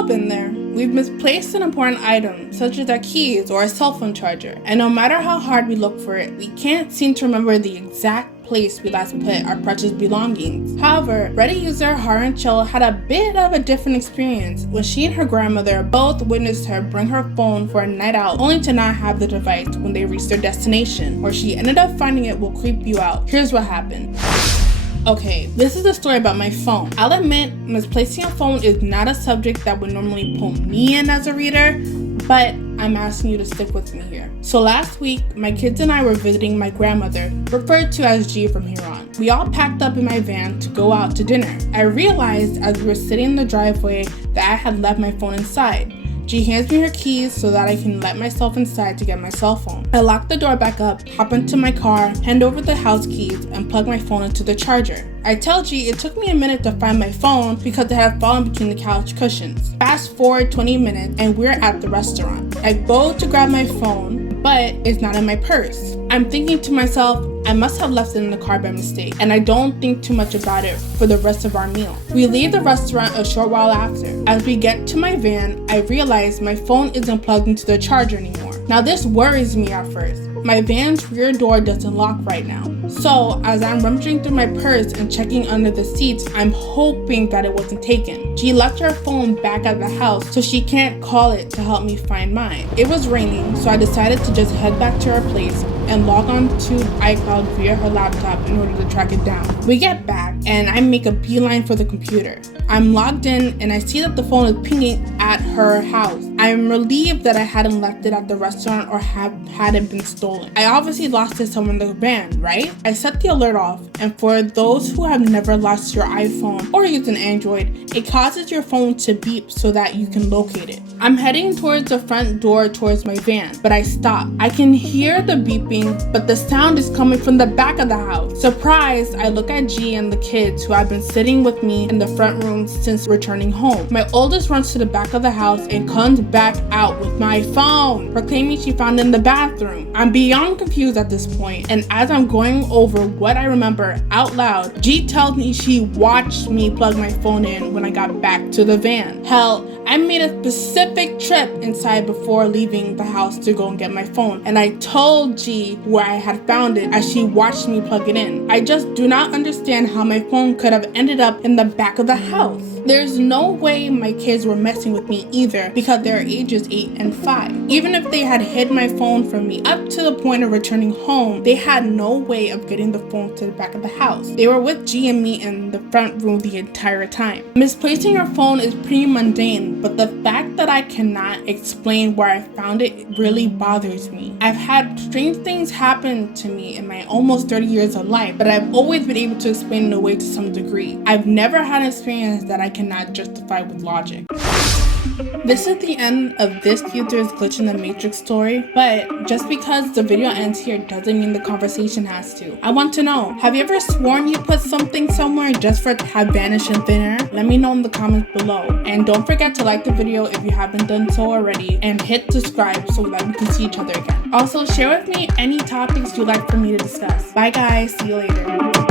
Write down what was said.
all been there. We've misplaced an important item, such as our keys or a cell phone charger, and no matter how hard we look for it, we can't seem to remember the exact place we last put our precious belongings. However, Reddit user Haran Chill had a bit of a different experience when she and her grandmother both witnessed her bring her phone for a night out only to not have the device when they reached their destination. Where she ended up finding it will creep you out. Here's what happened. Okay, this is a story about my phone. I'll admit, misplacing a phone is not a subject that would normally pull me in as a reader, but I'm asking you to stick with me here. So last week, my kids and I were visiting my grandmother, referred to as G from here on. We all packed up in my van to go out to dinner. I realized as we were sitting in the driveway that I had left my phone inside. She hands me her keys so that I can let myself inside to get my cell phone. I lock the door back up, hop into my car, hand over the house keys, and plug my phone into the charger. I tell G it took me a minute to find my phone because it had fallen between the couch cushions. Fast forward 20 minutes and we're at the restaurant. I go to grab my phone, but it's not in my purse. I'm thinking to myself, I must have left it in the car by mistake, and I don't think too much about it for the rest of our meal. We leave the restaurant a short while after. As we get to my van, I realize my phone isn't plugged into the charger anymore. Now this worries me at first. My van's rear door doesn't lock right now. So as I'm rummaging through my purse and checking under the seats, I'm hoping that it wasn't taken. She left her phone back at the house so she can't call it to help me find mine. It was raining, so I decided to just head back to her place and log on to iCloud via her laptop in order to track it down. We get back and I make a beeline for the computer. I'm logged in and I see that the phone is pinging at her house. I'm relieved that I hadn't left it at the restaurant or hadn't been stolen. I obviously lost it somewhere in the van, right? I set the alert off, and for those who have never lost your iPhone or used an Android, it causes your phone to beep so that you can locate it. I'm heading towards the front door towards my van, but I stop. I can hear the beeping, but the sound is coming from the back of the house. Surprised, I look at G and the kids who have been sitting with me in the front room since returning home. My oldest runs to the back of the house and comes back out with my phone, proclaiming she found it in the bathroom. I'm beyond confused at this point, and as I'm going over what I remember out loud, G tells me she watched me plug my phone in when I got back to the van. Hell, I made a specific trip inside before leaving the house to go and get my phone, and I told G where I had found it as she watched me plug it in. I just do not understand how my phone could have ended up in the back of the house. There's no way my kids were messing with me either because they're ages 8 and 5. Even if they had hid my phone from me up to the point of returning home, they had no way of getting the phone to the back of the house. They were with G and me in the front room the entire time. Misplacing your phone is pretty mundane, but the fact that I cannot explain where I found it really bothers me. I've had strange things happen to me in my almost 30 years of life, but I've always been able to explain it away to some degree. I've never had an experience that I cannot justify with logic. This is the end of this user's glitch in the matrix story, but just because the video ends here doesn't mean the conversation has to. I want to know, have you ever sworn you put something somewhere just for it to have vanished in thin air? Let me know in the comments below. And don't forget to like the video if you haven't done so already, and hit subscribe so that we can see each other again. Also, share with me any topics you'd like for me to discuss. Bye guys, see you later.